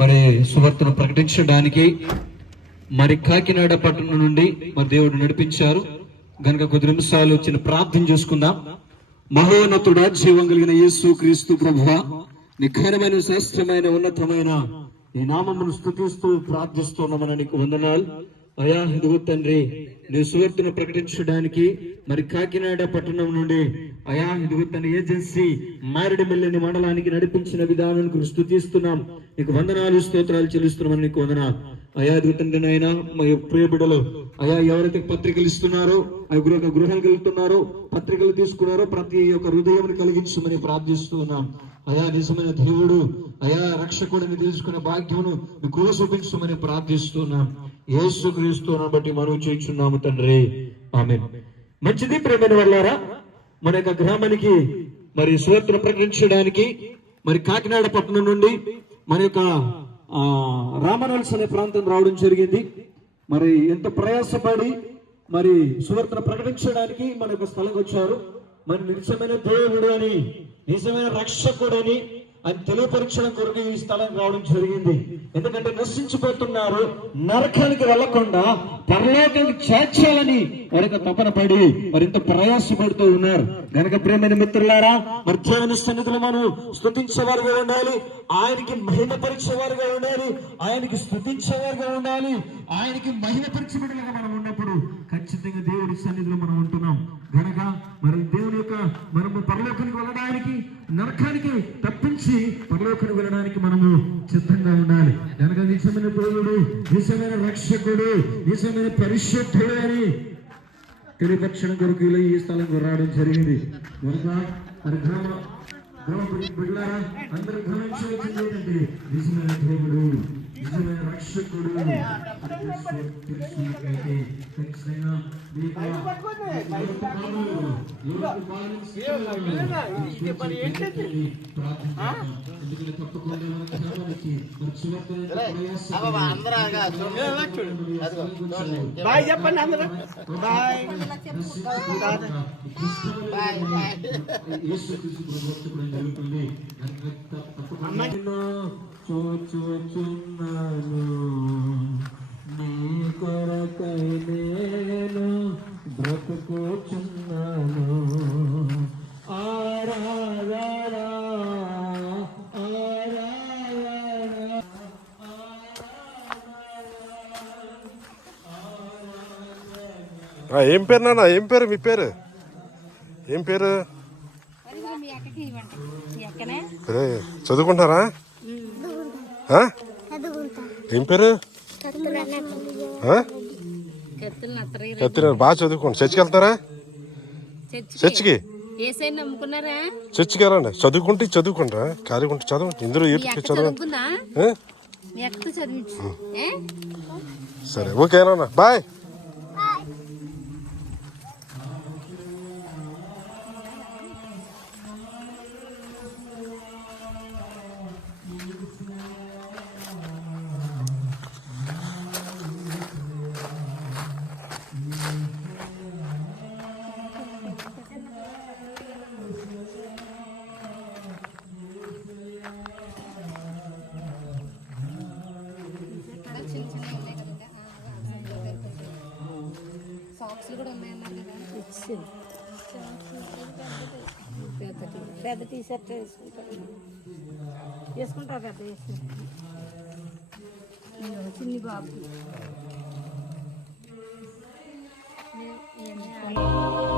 మరి సువార్తను ప్రకటించడానికి మరి కాకినాడ పట్టణం నుండి మరి దేవుడు నడిపించారు. గనక కొద్ది నిమిషాలు వచ్చిన ప్రార్థన చేసుకుందాం. మహోన్నతుడా జీవం కలిగిన యేసు క్రీస్తు ప్రభువ నిఖరమైన శ్రేష్టమైన ఉన్నతమైన ఈ నామమును స్థుతిస్తూ ప్రార్థిస్తున్నామని నీకు వందనాలు. అయా ఇదిగో తండ్రి నీ సువర్తను ప్రకటించడానికి మరి కాకినాడ పట్టణం నుండి అయా ఇదిగో తన ఏజెన్సీ మారేడుమిల్లిని మండలానికి నడిపించిన విధానానికి స్థుతిస్తున్నాం నీకు వందనాలు స్తోత్రాలు చెల్లిస్తున్నామని నీకు వందనాలు. అయా తండ్రి నాయన మా ప్రియ బిడ్డలు అయా ఎవరైతే పత్రికలు ఇస్తున్నారో ఆ గృహ గృహానికి వెళ్తున్నారో పత్రికలు తీసుకున్నారో ప్రతి ఒక్క హృదయం కలిగించమని ప్రార్థిస్తున్నాం. అయా నిజమైన దేవుడు అయా రక్షకుడిని తెలుసుకునే భాగ్యమును మీ కృప చూపించమని ప్రార్థిస్తున్నాం. యేసు క్రీస్తున్నా బట్టి మనం చేయించున్నాము తండ్రి. ఆమె మంచిది ప్రేమైన వాళ్ళారా? మన యొక్క గ్రామానికి మరి సువార్తను ప్రకటించడానికి మరి కాకినాడ పట్టణం నుండి మన యొక్క రామనల్స్ అనే ప్రాంతం రావడం జరిగింది. మరి ఎంత ప్రయాసపడి మరి సువర్తను ప్రకటించడానికి మన యొక్క స్థలంకి వచ్చారు. మరి నిజమైన దేవుడు అని నిజమైన రక్షకుడని ఆయన తెలియపరచడం కొరకు ఈ స్థలం రావడం జరిగింది. ఎందుకంటే నశించిపోతున్నారు. నరకానికి వెళ్ళకుండా పరలోకానికి చేర్చాలని వారికి తపన పడి మరింత ప్రయాసపడుతూ ఉన్నారు. గనక ప్రేమైన మిత్రులారా మరి దేవుని సన్నిధిలో మనం స్థుతించేవారుగా ఉండాలి. ఆయనకి మహిమపరిచేవారుగా ఉండాలి. ఆయనకి స్థుతించేవారుగా ఉండాలి. ఆయనకి మహిమపరిచేవారుగా మనం ఉన్నప్పుడు ఖచ్చితంగా దేవుడి సన్నిధిలో మనం ఉంటున్నాం గనక మరి దేవుని యొక్క మనము పరలోకానికి వెళ్ళడానికి నరకానికి తప్పించి పరలోకానికి వెళ్ళడానికి మనము సిద్ధంగా ఉండాలి. కనుక నిజమైన దేవుడు నిజమైన రక్షకుడు నిజమైన పరిశుద్ధుడు అని తెలియపరచడం కొరకు ఈ స్థలం రావడం జరిగింది. కనుక మరి గ్రామ గ్రామ బిడ్డలారా అందరూ గమనించవలసింది ఏంటంటే నిజమైన దేవుడు నిజమైన రక్షకుడు అని తెలుసు- తెలుసుకున్నట్లయితే ఖచ్చితంగా మీకు ఆ యువత కాలంలో, యువత కాలం శిక్షణలో ప్రార్థించాలి. ఎందుకంటే తప్పకుండా మన గ్రామానికి మరి చివరి ప్రయాసం బాయ్ చెప్పండి అందరూ బాయ్ చూచుచున్నాను నీ కొరకై నేను బ్రతుకుచున్నాను. ఆరాధనా ఆరాధనా ఆ, ఏం పేరు నాన్న? ఏం పేరు? మీ పేరు? ఏం పేరు? చదువుకుంటారా? ఏం పేరు? కత్తినారు బాగా చదువుకోండి. చర్చికి వెళ్తారా? చర్చికి? చర్చికి? వెళ్ళండి. చదువుకుంటే చదువుకుంటారా ఖాళీగా ఉంటే చదవండి. ఇందులో మీ యూట్యూబ్ అక్క చదవండి చదువుకుందా? ఆ? మీ అక్కతో చదివించు. ఏ? సరే ఓకే నాన్న బాయ్. సాక్స్లు కూడా ఉన్నాయన్నారు కదా ఇచ్చింది పెద్ద టీ పెద్ద టీ షర్ట్ వేసుకుంటారు వేసుకుంటారు పెద్ద వేసుకుంటారు చిన్ని బాబు ఇవన్నీ